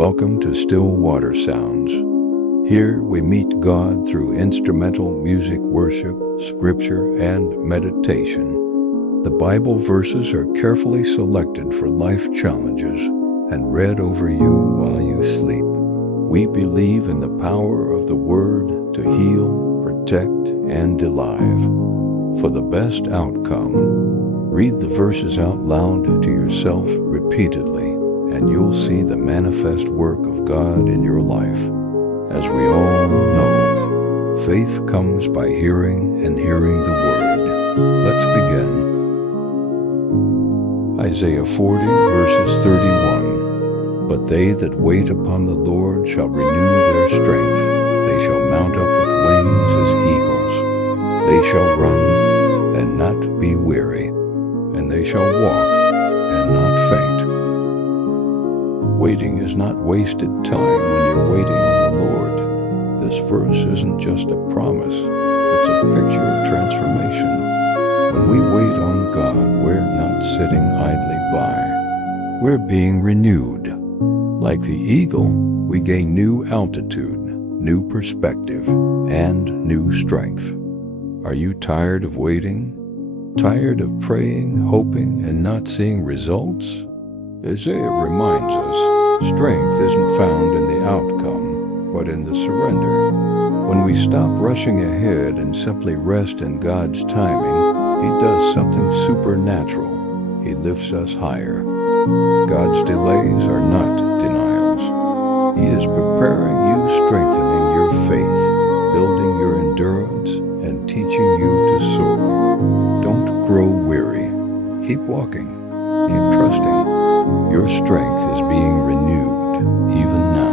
Welcome to Still Water Sounds. Here we meet God through instrumental music, worship, scripture, and meditation. The Bible verses are carefully selected for life challenges and read over you while you sleep. We believe in the power of the Word to heal, protect, and alive. For the best outcome, read the verses out loud to yourself repeatedly, and you'll see the manifest work of God in your life. As we all know, faith comes by hearing, and hearing the Word. Let's begin. Isaiah 40, verses 31. But they that wait upon the Lord shall renew their strength. They shall mount up with wings as eagles. They shall run and not be weary, and they shall walk and not faint. Waiting is not wasted time when you're waiting on the Lord. This verse isn't just a promise, it's a picture of transformation. When we wait on God, we're not sitting idly by. We're being renewed. Like the eagle, we gain new altitude, new perspective, and new strength. Are you tired of waiting? Tired of praying, hoping, and not seeing results? Isaiah reminds us, strength isn't found in the outcome, but in the surrender. When we stop rushing ahead and simply rest in God's timing, He does something supernatural. He lifts us higher. God's delays are not denials. He is preparing you, strengthening your faith, building your endurance, and teaching you to soar. Don't grow weary. Keep walking. Keep trusting. Your strength is being renewed even now.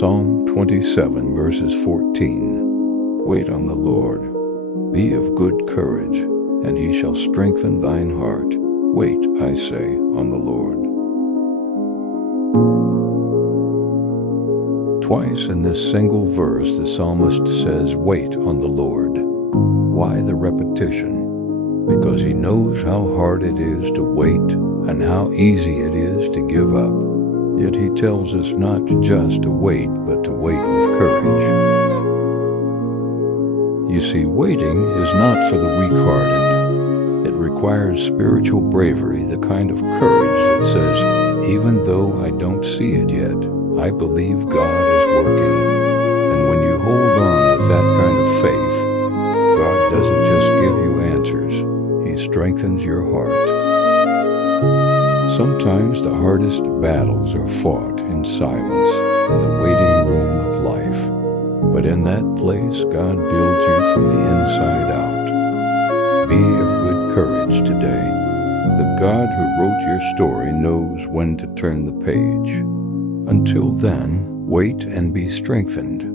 Psalm 27, verses 14. Wait on the Lord. Be of good courage, and He shall strengthen thine heart. Wait, I say, on the Lord. Twice in this single verse, the psalmist says, "Wait on the Lord." Why the repetition? Because he knows how hard it is to wait and how easy it is to give up. Yet he tells us not just to wait, but to wait with courage. You see, waiting is not for the weak-hearted. It requires spiritual bravery, the kind of courage that says, even though I don't see it yet, I believe God is working. And when you hold on with that kind of faith, God doesn't just give you answers, He strengthens your heart. Sometimes the hardest battles are fought in silence, in the waiting room of life. But in that place, God builds you from the inside out. Be of good courage today. The God who wrote your story knows when to turn the page. Until then, wait and be strengthened.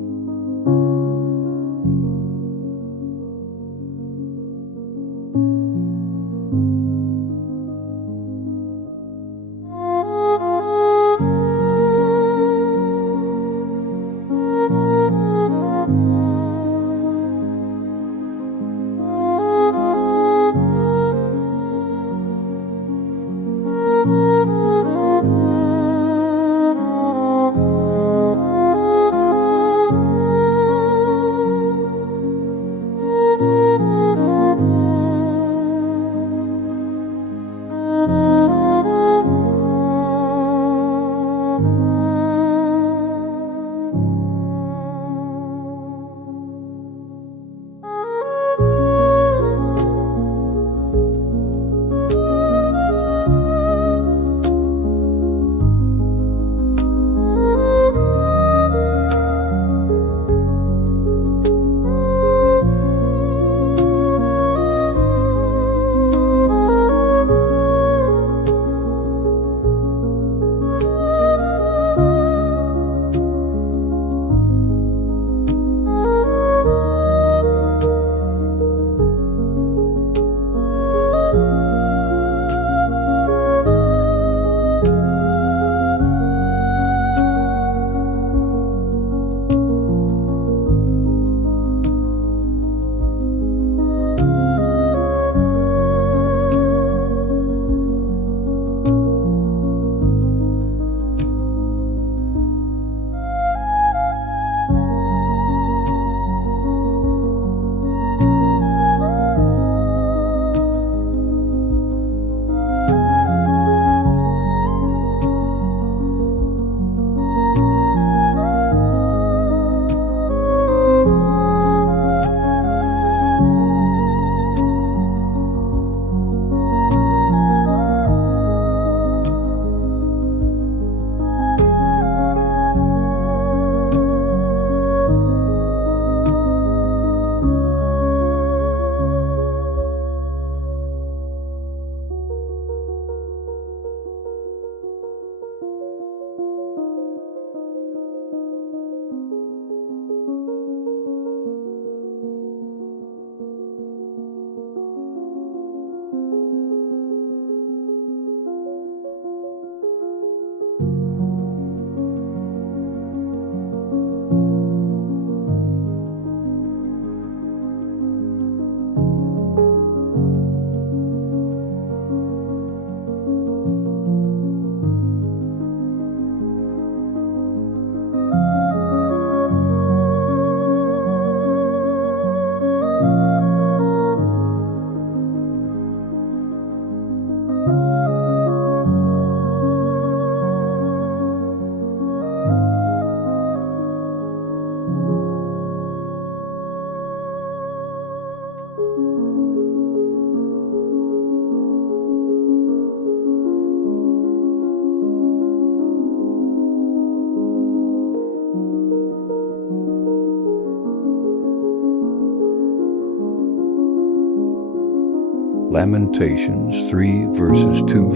Lamentations 3 verses 2.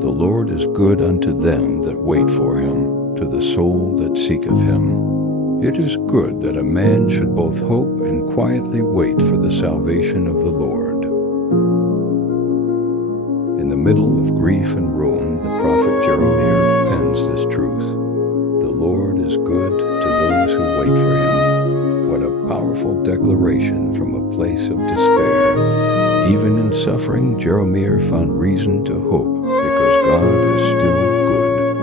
The Lord is good unto them that wait for him, to the soul that seeketh him. It is good that a man should both hope and quietly wait for the salvation of the Lord. In the middle of grief and ruin, the prophet Jeremiah pens this truth. The suffering, Jeremiah found reason to hope because God is still good.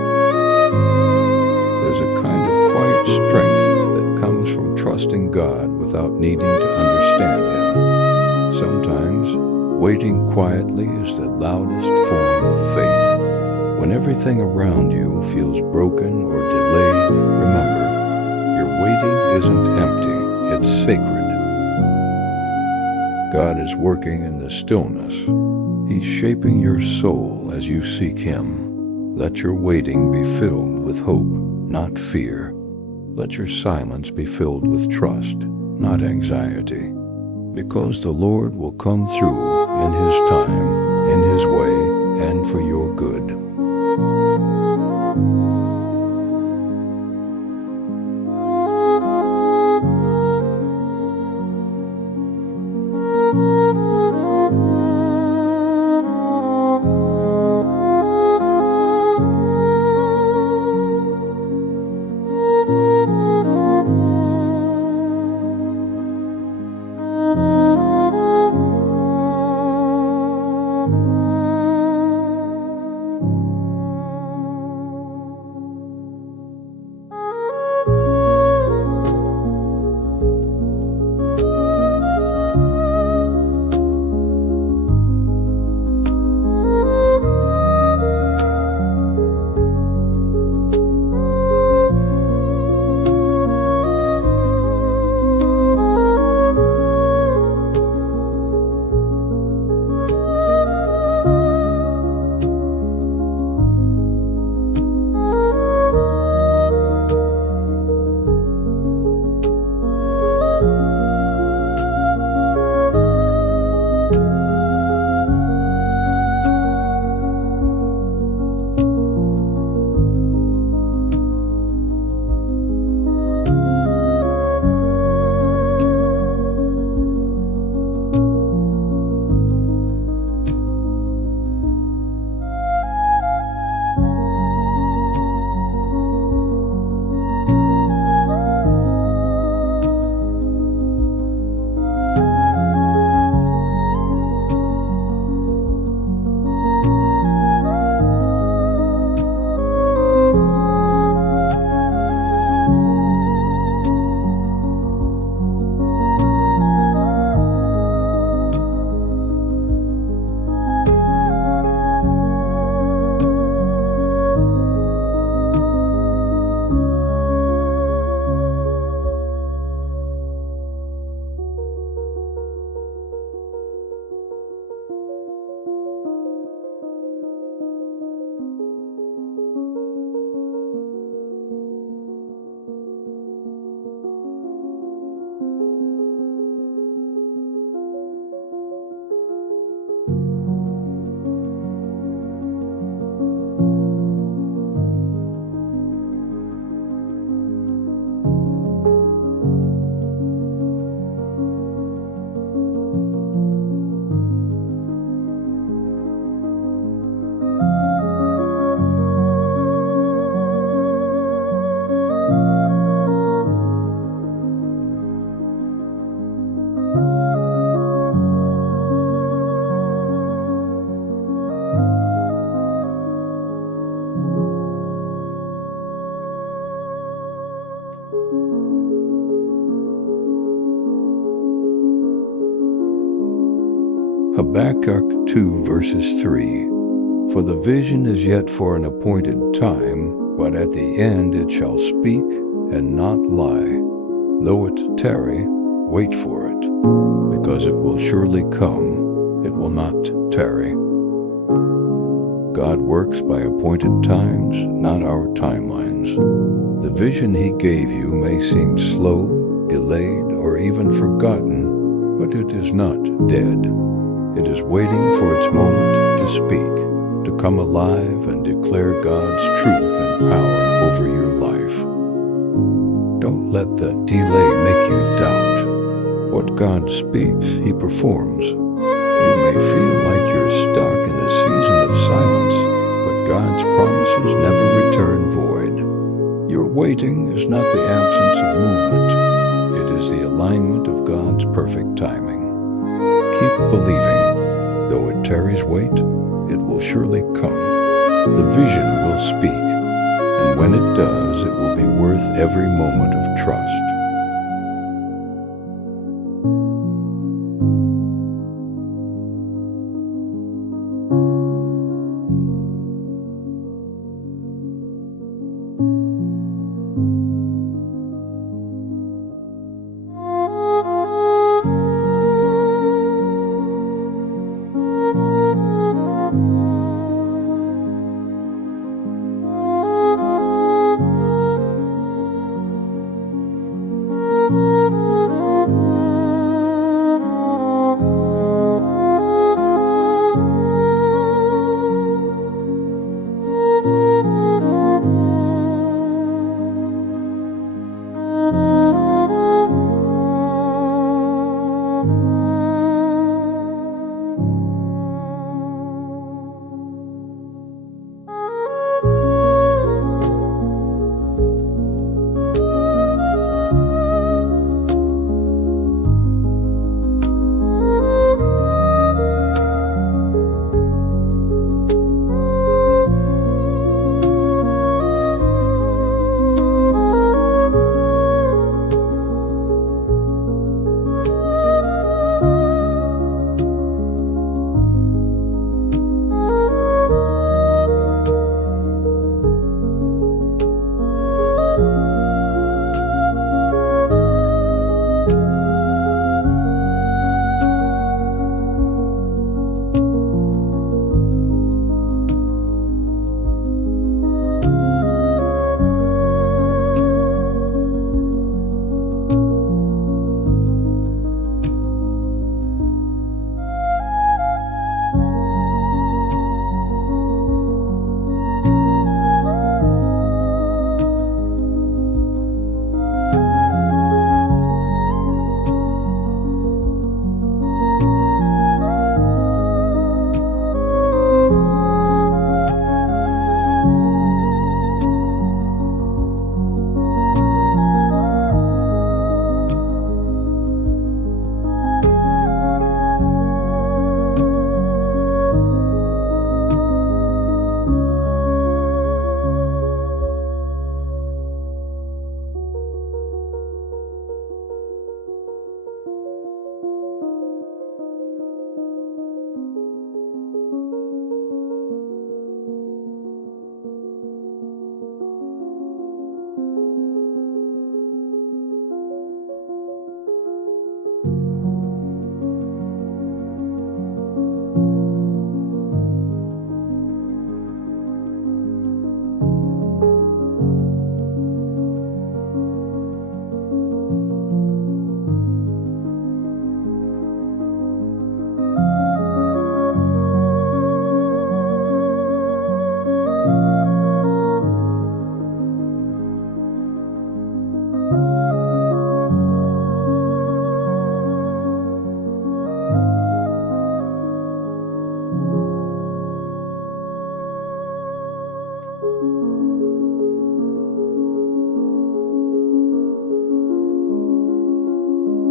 There's a kind of quiet strength that comes from trusting God without needing to understand Him. Sometimes, waiting quietly is the loudest form of faith. When everything around you feels broken or delayed, remember, your waiting isn't empty, it's sacred. God is working in the stillness. He's shaping your soul as you seek Him. Let your waiting be filled with hope, not fear. Let your silence be filled with trust, not anxiety. Because the Lord will come through in His time, in His way, and for your good. Habakkuk 2 verses 3. For the vision is yet for an appointed time, but at the end it shall speak and not lie. Though it tarry, wait for it, because it will surely come, it will not tarry. God works by appointed times, not our timelines. The vision He gave you may seem slow, delayed, or even forgotten, but it is not dead. It is waiting for its moment to speak, to come alive and declare God's truth and power over your life. Don't let the delay make you doubt. What God speaks, He performs. You may feel like you're stuck in a season of silence, but God's promises never return void. Your waiting is not the absence of movement. It is the alignment of God's perfect timing. Keep believing. Though it tarries, wait, it will surely come. The vision will speak, and when it does, it will be worth every moment of trust.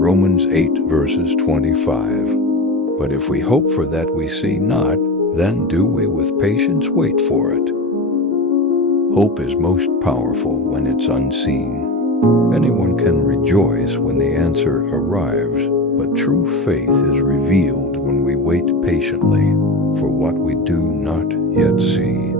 Romans 8 verses 25. But if we hope for that we see not, then do we with patience wait for it. Hope is most powerful when it's unseen. Anyone can rejoice when the answer arrives, but true faith is revealed when we wait patiently for what we do not yet see.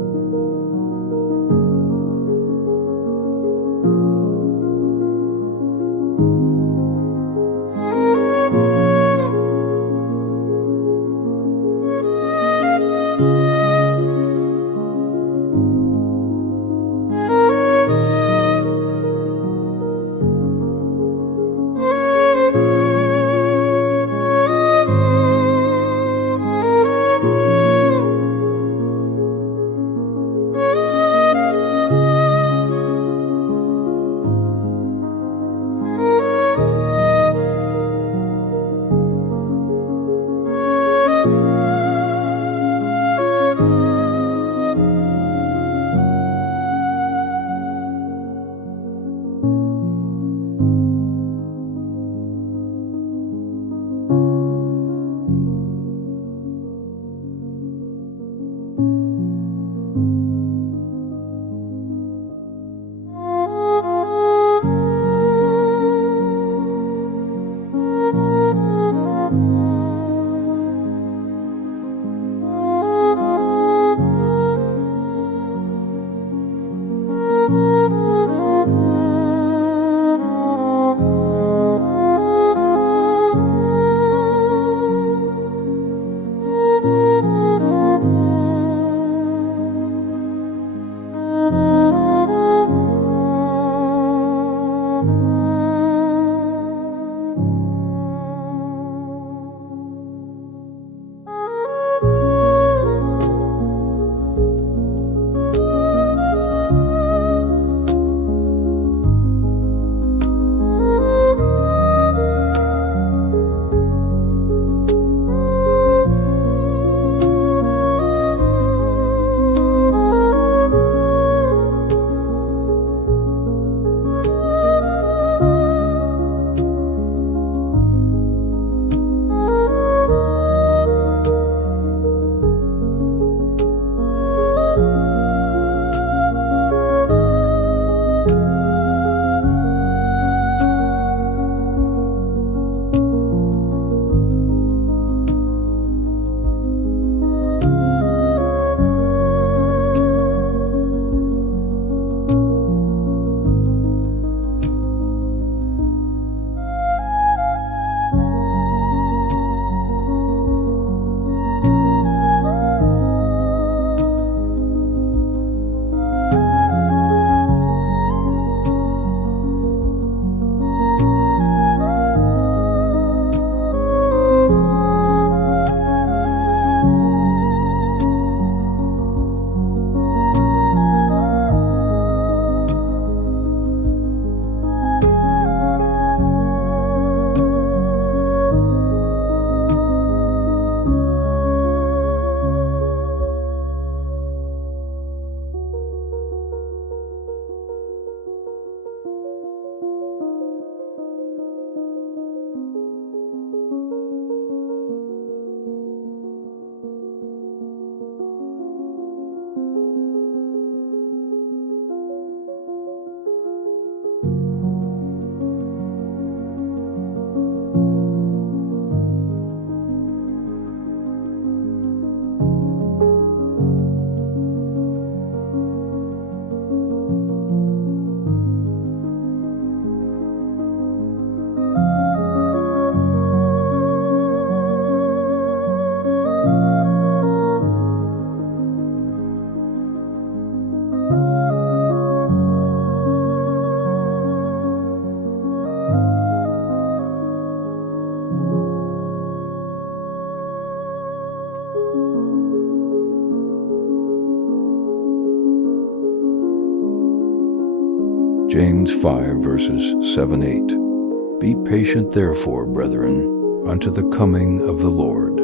James 5 verses 7-8. Be patient therefore, brethren, unto the coming of the Lord.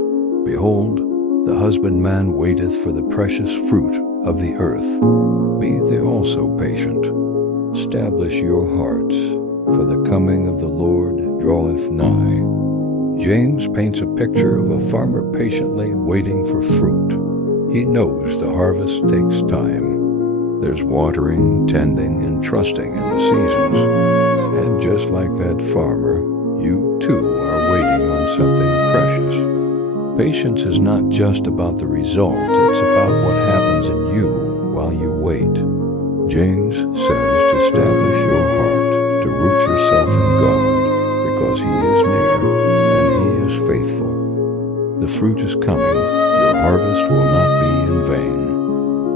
Behold, the husbandman waiteth for the precious fruit of the earth. Be they also patient. Establish your hearts, for the coming of the Lord draweth nigh. James paints a picture of a farmer patiently waiting for fruit. He knows the harvest takes time. There's watering, tending, and trusting in the seasons. And just like that farmer, you too are waiting on something precious. Patience is not just about the result, it's about what happens in you while you wait. James says to establish your heart, to root yourself in God, because He is near and He is faithful. The fruit is coming, your harvest will not be in vain.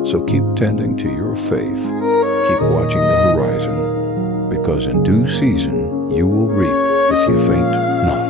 So keep tending to your faith, keep watching the horizon, because in due season you will reap if you faint not.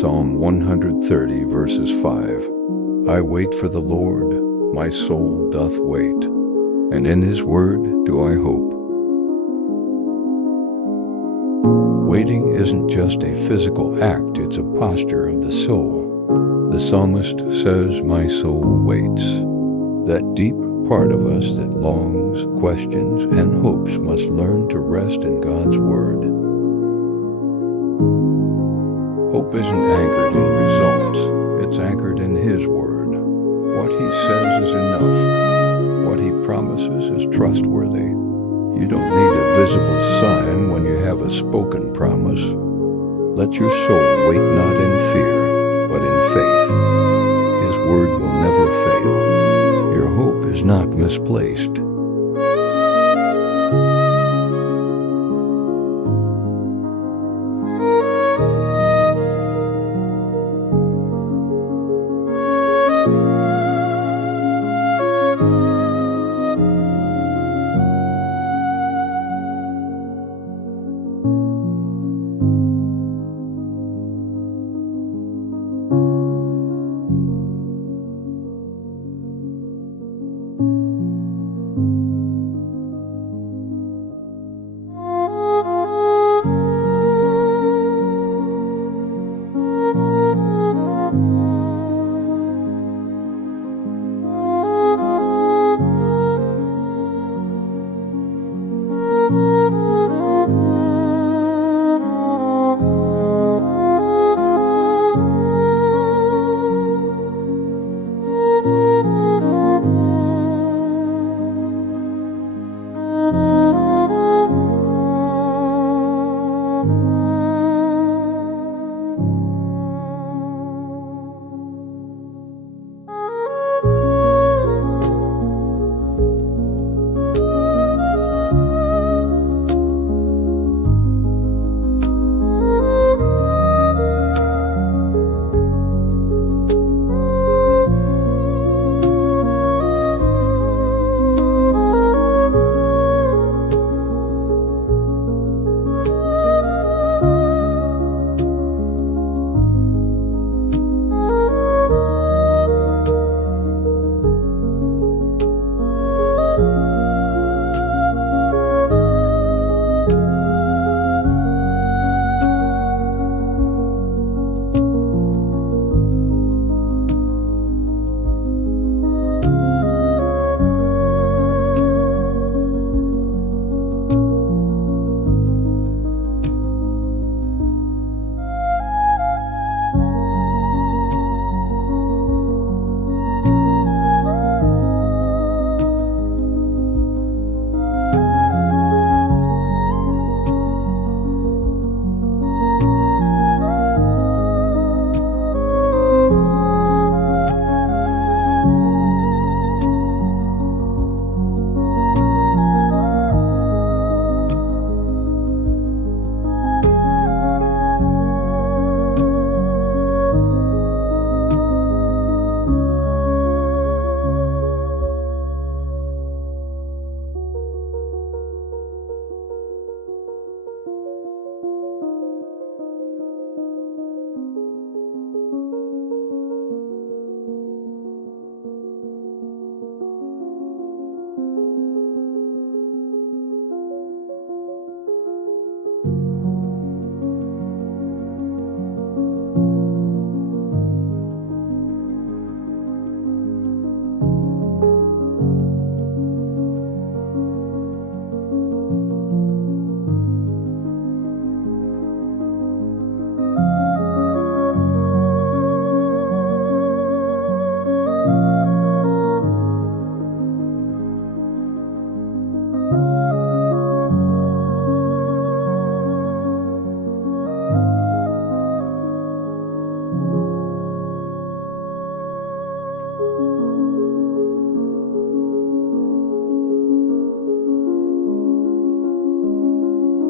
Psalm 130 verses 5. I wait for the Lord, my soul doth wait, and in His word do I hope. Waiting isn't just a physical act, it's a posture of the soul. The psalmist says, "My soul waits." That deep part of us that longs, questions, and hopes must learn to rest in God's Word. Hope isn't anchored in results, it's anchored in His Word. What He says is enough. What He promises is trustworthy. You don't need a visible sign when you have a spoken promise. Let your soul wait not in fear, but in faith. His word will never fail. Your hope is not misplaced.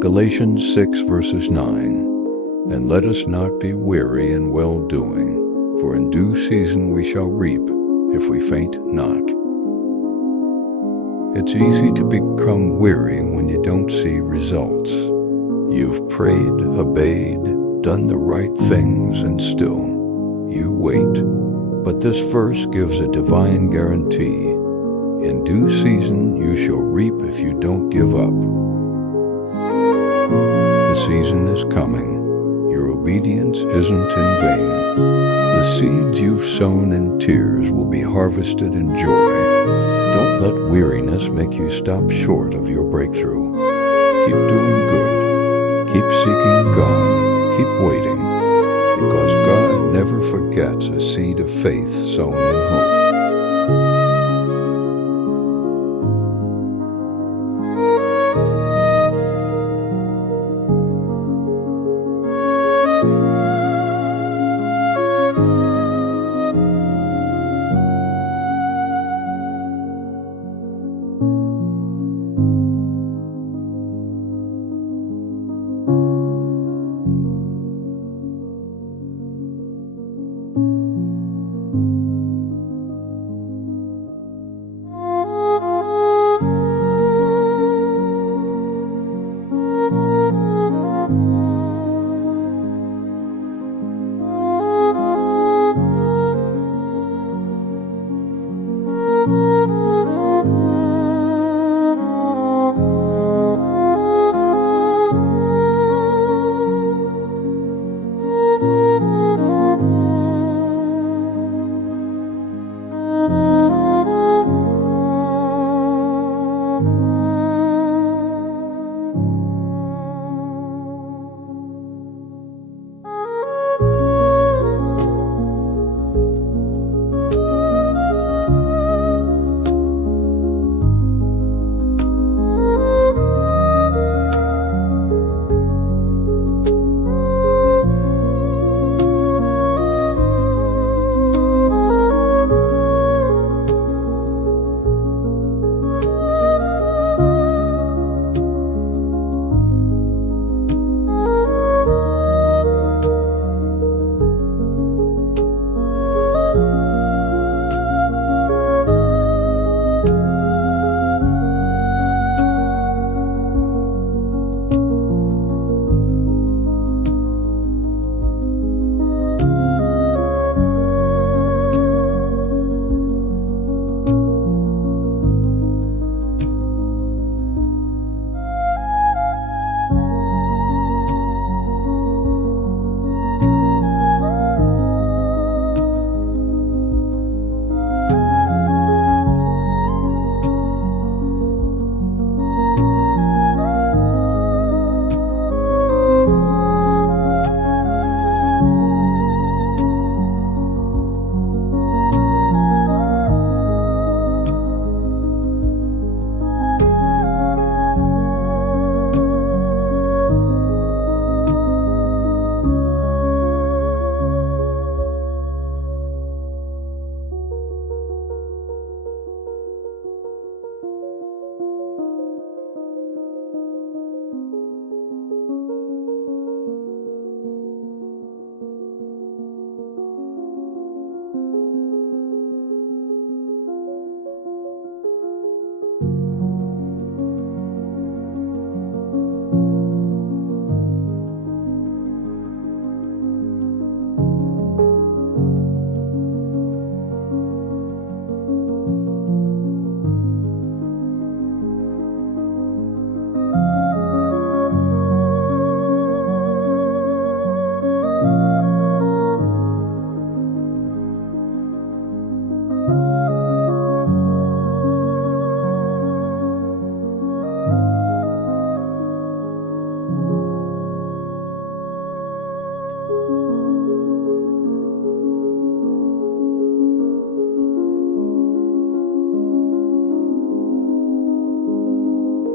Galatians 6 verses 9. And let us not be weary in well-doing, for in due season we shall reap, if we faint not. It's easy to become weary when you don't see results. You've prayed, obeyed, done the right things, and still you wait. But this verse gives a divine guarantee. In due season you shall reap if you don't give up. The season is coming. Your obedience isn't in vain. The seeds you've sown in tears will be harvested in joy. Don't let weariness make you stop short of your breakthrough. Keep doing good. Keep seeking God. Keep waiting. Because God never forgets a seed of faith sown in hope.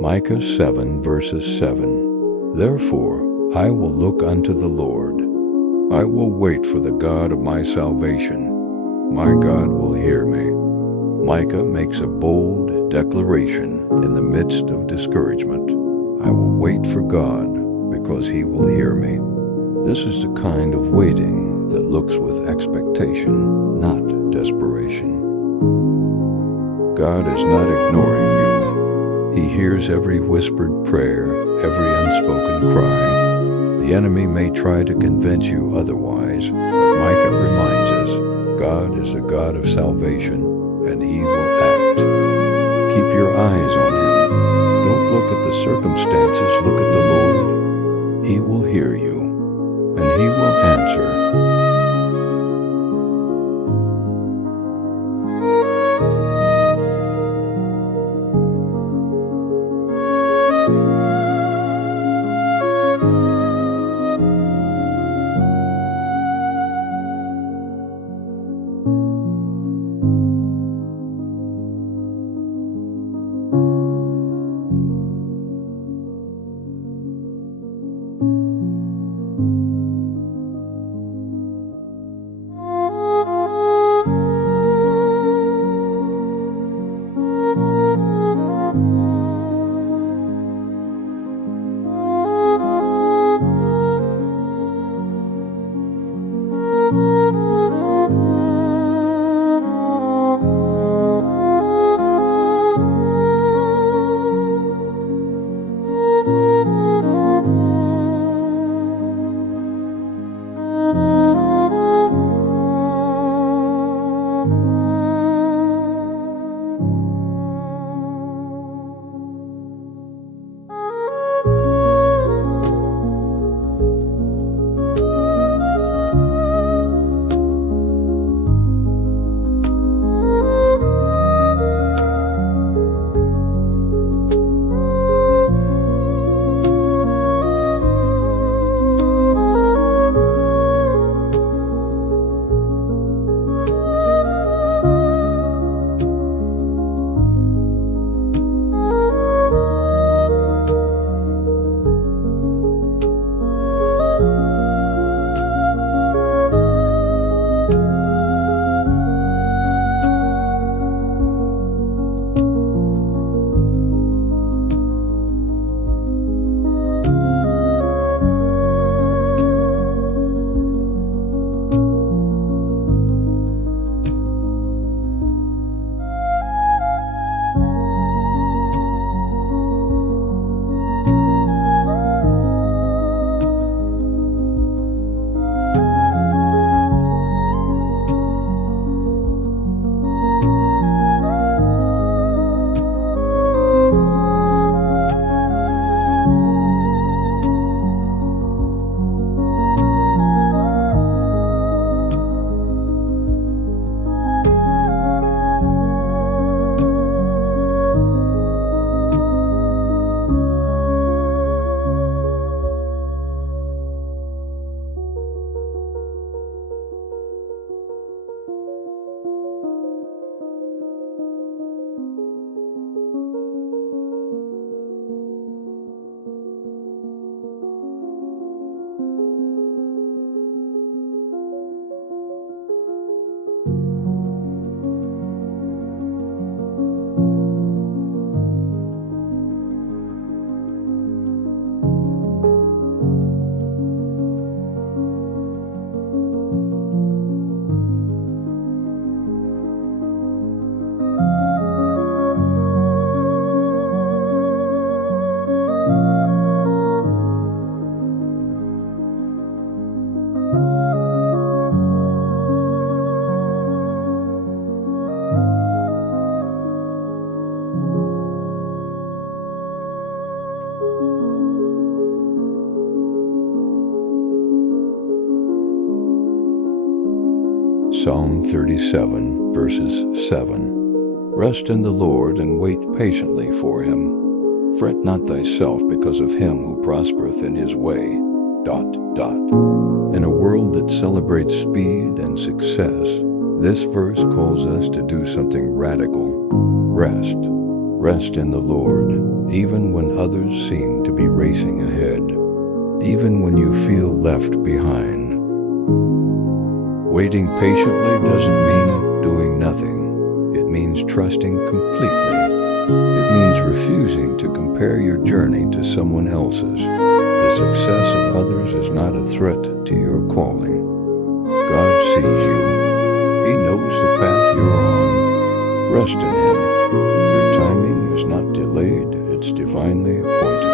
Micah 7 verses 7. Therefore I will look unto the Lord. I will wait for the God of my salvation. My God will hear me. Micah makes a bold declaration in the midst of discouragement. I will wait for God because he will hear me. This is the kind of waiting that looks with expectation, not desperation. God is not ignoring you. He hears every whispered prayer, every unspoken cry. The enemy may try to convince you otherwise, but Micah reminds us, God is a God of salvation, and he will act. Keep your eyes on him. Don't look at the circumstances, look at the Lord. He will hear you. and He will answer. Psalm 37, verses 7. Rest in the Lord and wait patiently for him. Fret not thyself because of him who prospereth in his way. ... In a world that celebrates speed and success, this verse calls us to do something radical. Rest. Rest in the Lord, even when others seem to be racing ahead, even when you feel left behind. Waiting patiently doesn't mean doing nothing. It means trusting completely. It means refusing to compare your journey to someone else's. The success of others is not a threat to your calling. God sees you. He knows the path you're on. Rest in Him. Your timing is not delayed, it's divinely appointed.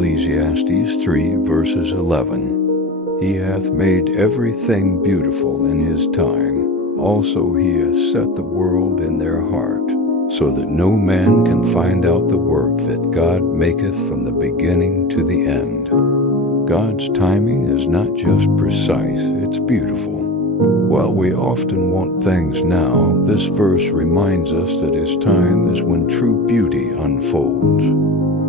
Ecclesiastes 3 verses 11. He hath made everything beautiful in his time. Also he hath set the world in their heart, so that no man can find out the work that God maketh from the beginning to the end. God's timing is not just precise, it's beautiful. While we often want things now, this verse reminds us that his time is when true beauty unfolds.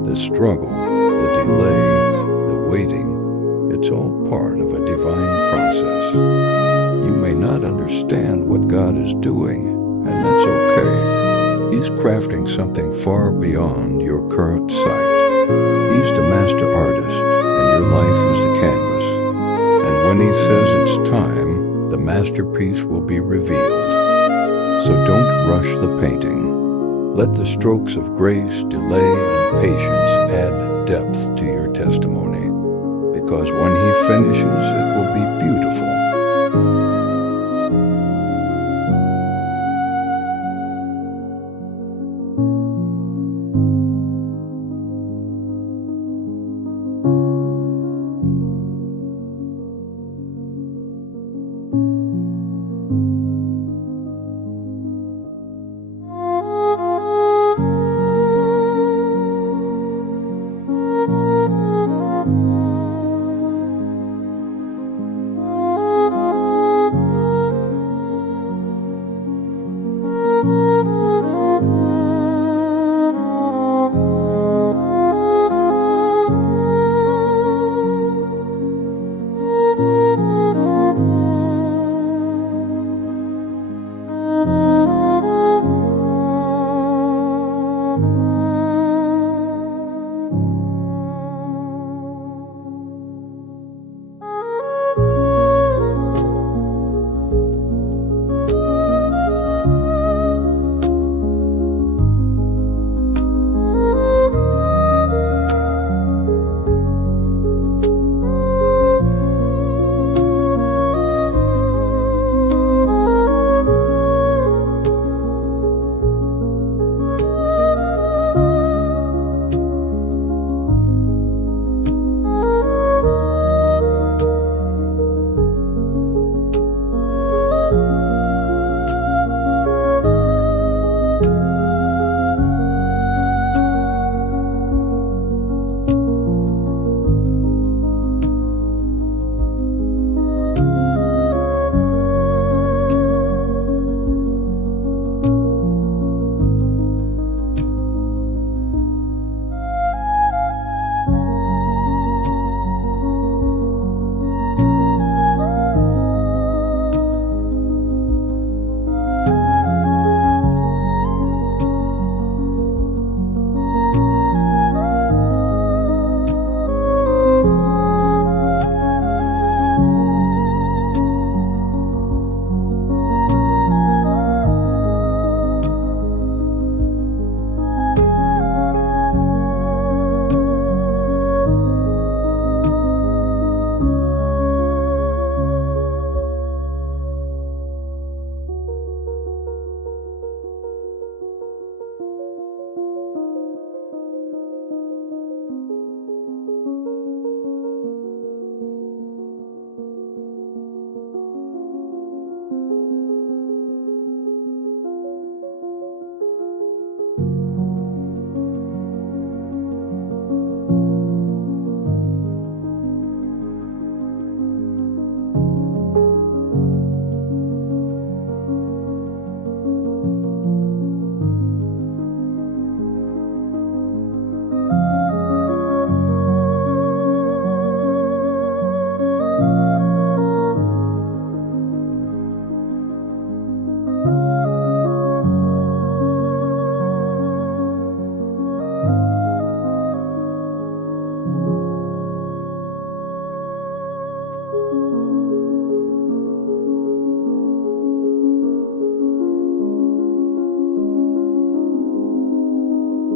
The struggle, the delay, the waiting, it's all part of a divine process. You may not understand what God is doing, and that's okay. He's crafting something far beyond your current sight. He's the master artist, and your life is the canvas. And when he says it's time, the masterpiece will be revealed. So don't rush the painting. Let the strokes of grace, delay, and patience add depth to your testimony, because when he finishes, it will be beautiful.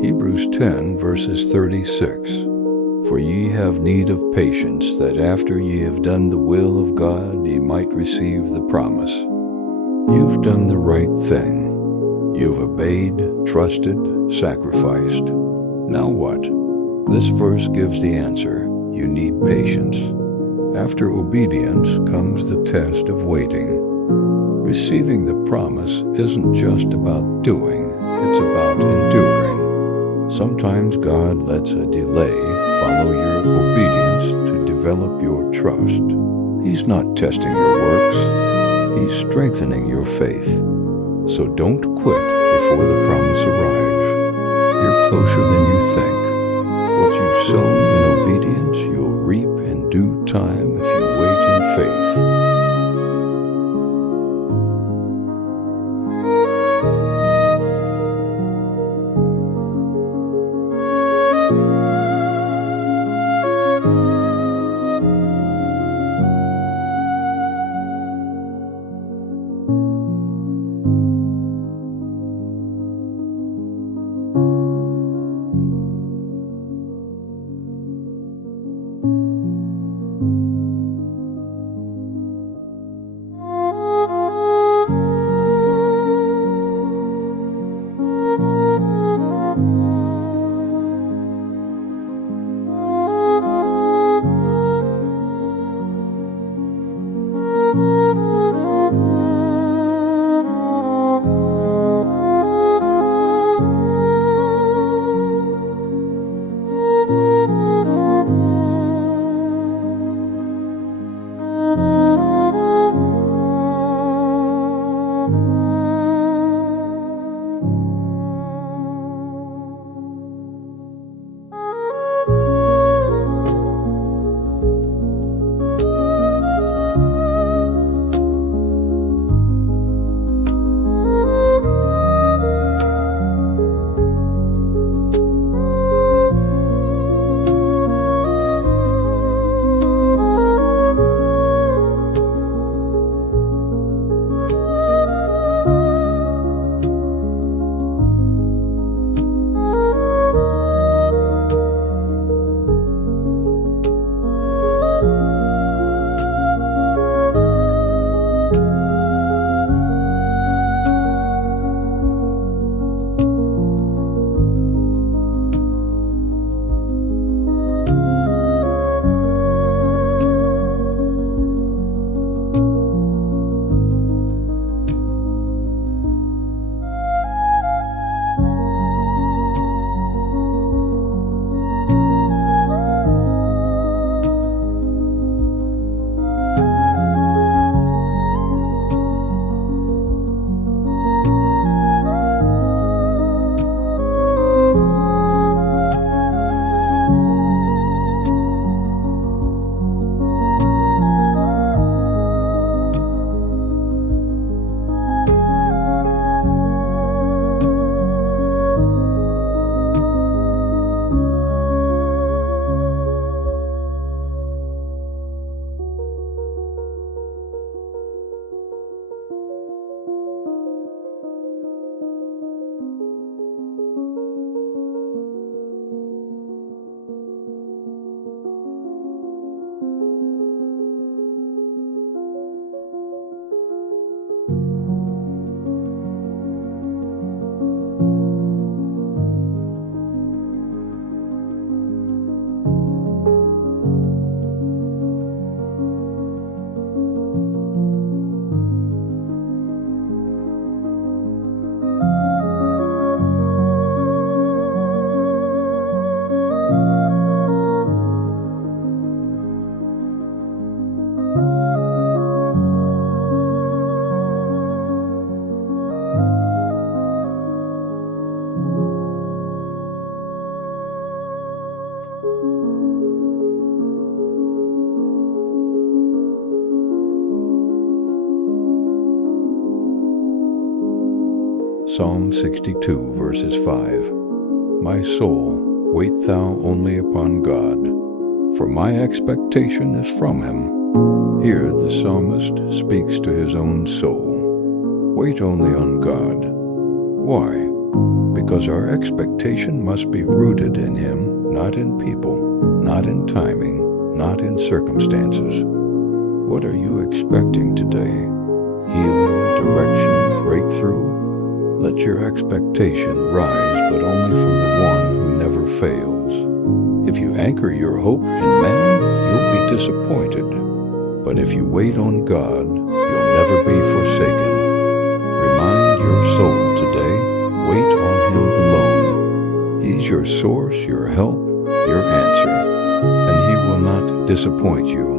Hebrews 10 verses 36. For ye have need of patience, that after ye have done the will of God, ye might receive the promise. You've done the right thing. You've obeyed, trusted, sacrificed. Now what? This verse gives the answer. You need patience. After obedience comes the test of waiting. Receiving the promise isn't just about doing, it's about enduring. Sometimes God lets a delay follow your obedience to develop your trust. He's not testing your works, He's strengthening your faith. So don't quit before the promise arrives. You're closer than you think. What you've sown in obedience, you'll reap in due time if you wait in faith. Psalm 62, verses 5. My soul, wait thou only upon God, for my expectation is from him. Here the psalmist speaks to his own soul. Wait only on God. Why? Because our expectation must be rooted in him, not in people, not in timing, not in circumstances. What are you expecting today? Healing, direction, breakthrough? Let your expectation rise, but only from the one who never fails. If you anchor your hope in man, you'll be disappointed. But if you wait on God, you'll never be forsaken. Remind your soul today, wait on Him alone. He's your source, your help, your answer, and He will not disappoint you.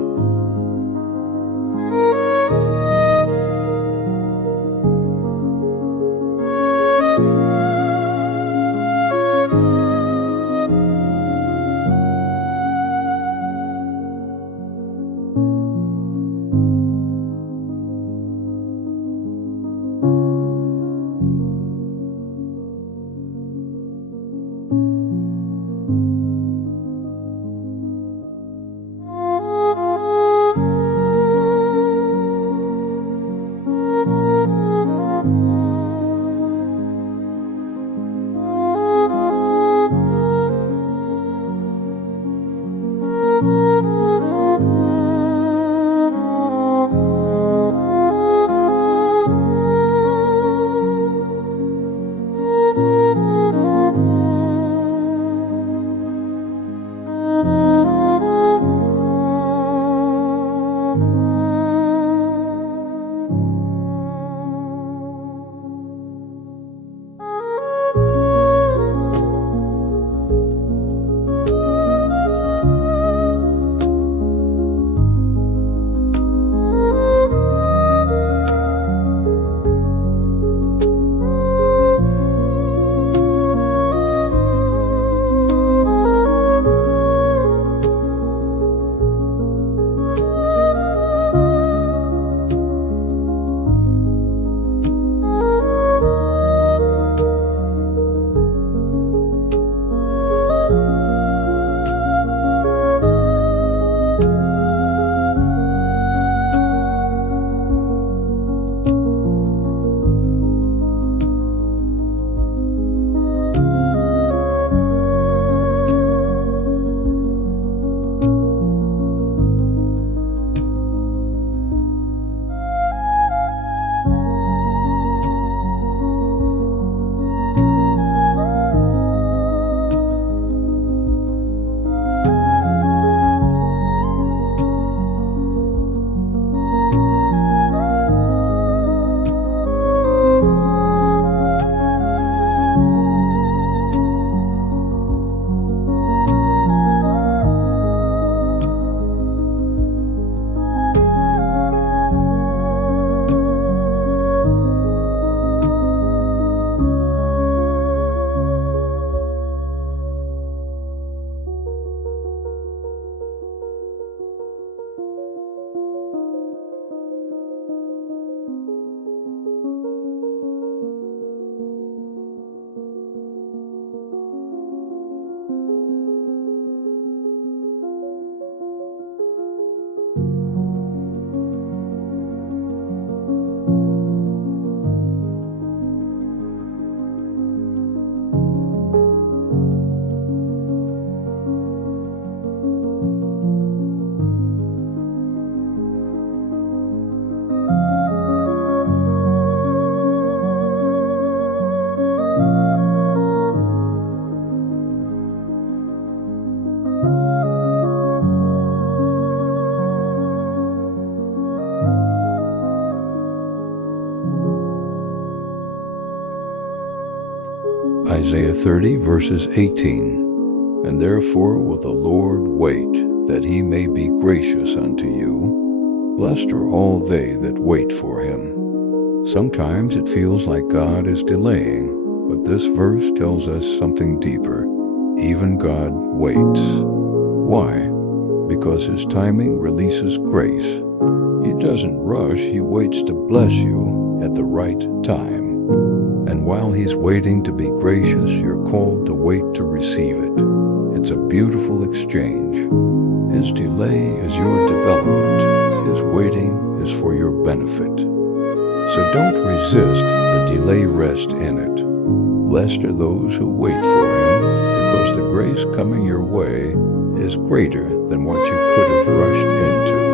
Isaiah 30, verses 18. And therefore will the Lord wait, that He may be gracious unto you. Blessed are all they that wait for Him. Sometimes it feels like God is delaying, but this verse tells us something deeper. Even God waits. Why? Because His timing releases grace. He doesn't rush, He waits to bless you at the right time. And while He's waiting to be gracious, you're called to wait to receive it. It's a beautiful exchange. His delay is your development. His waiting is for your benefit. So don't resist the delay, rest in it. Blessed are those who wait for Him, because the grace coming your way is greater than what you could have rushed into.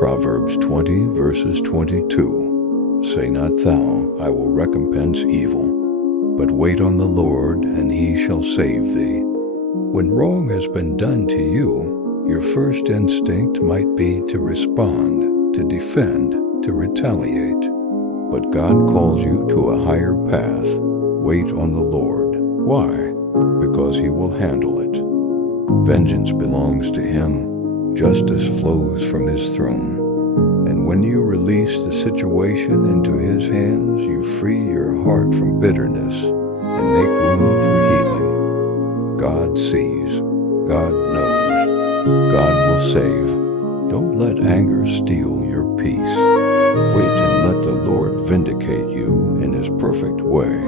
Proverbs 20 verses 22. Say not thou, I will recompense evil, but wait on the Lord, and he shall save thee. When wrong has been done to you, your first instinct might be to respond, to defend, to retaliate. But God calls you to a higher path. Wait on the Lord. Why? Because he will handle it. Vengeance belongs to him. Justice flows from his throne. And when you release the situation into his hands, you free your heart from bitterness and make room for healing. God sees. God knows. God will save. Don't let anger steal your peace. Wait and let the Lord vindicate you in his perfect way.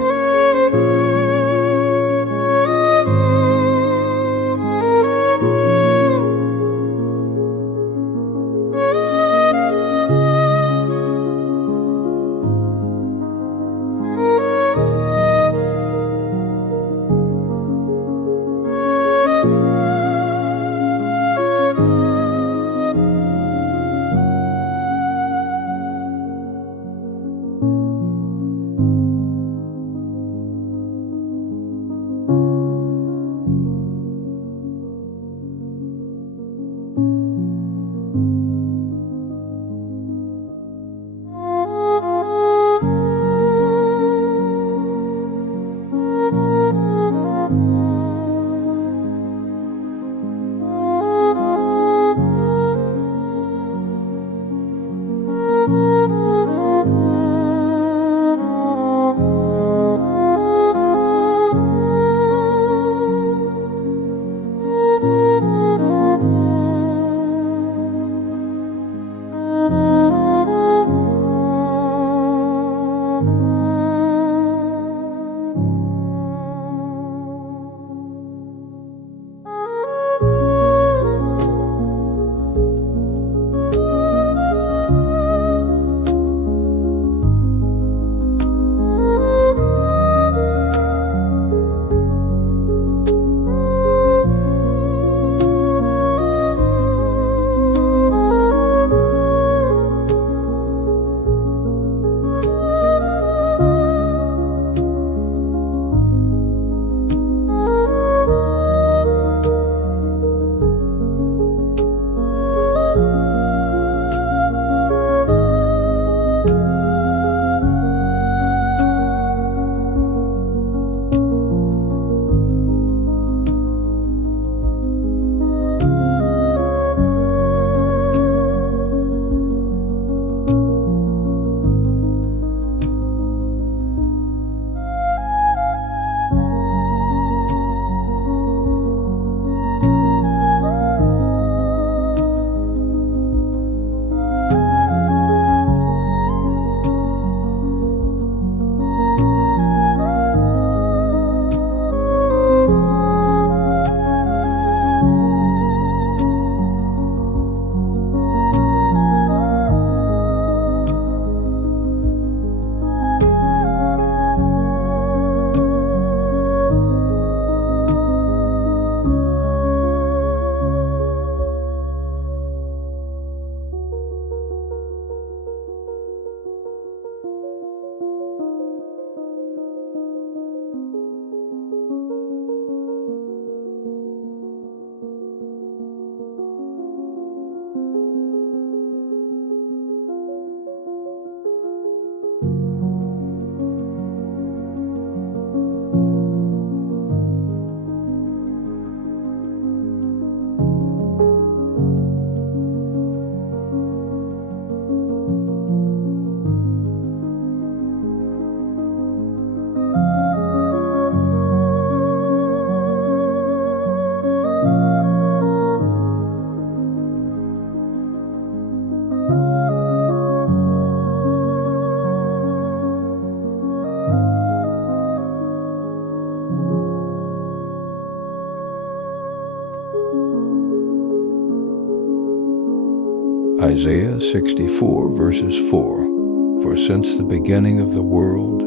Isaiah 64 verses 4. For since the beginning of the world,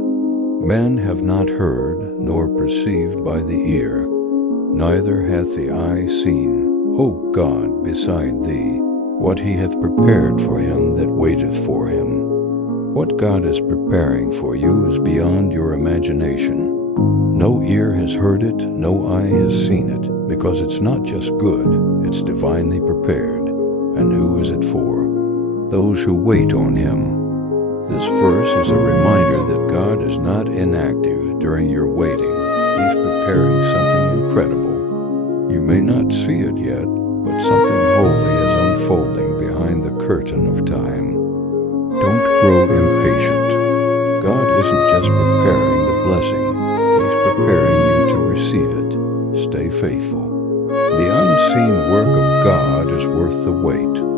men have not heard, nor perceived by the ear, neither hath the eye seen, O God, beside thee, what he hath prepared for him that waiteth for him. What God is preparing for you is beyond your imagination. No ear has heard it, no eye has seen it, because it's not just good, it's divinely prepared. And who is it for? Those who wait on him. This verse is a reminder that God is not inactive during your waiting. He's preparing something incredible. You may not see it yet, but something holy is unfolding behind the curtain of time. Don't grow impatient. God isn't just preparing the blessing, he's preparing you to receive it. Stay faithful. The unseen work of God is worth the wait.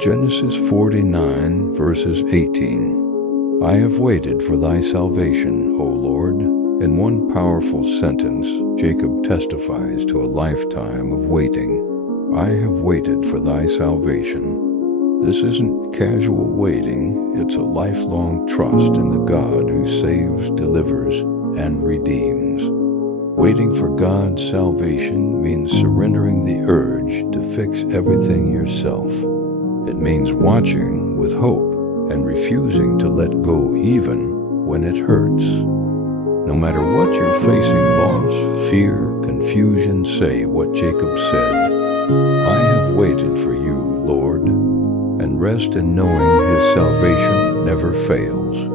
Genesis 49, verses 18. I have waited for thy salvation, O Lord. In one powerful sentence, Jacob testifies to a lifetime of waiting. I have waited for thy salvation. This isn't casual waiting, it's a lifelong trust in the God who saves, delivers, and redeems. Waiting for God's salvation means surrendering the urge to fix everything yourself. It means watching with hope and refusing to let go even when it hurts. No matter what you're facing, loss, fear, confusion, say what Jacob said, I have waited for you, Lord, and rest in knowing his salvation never fails.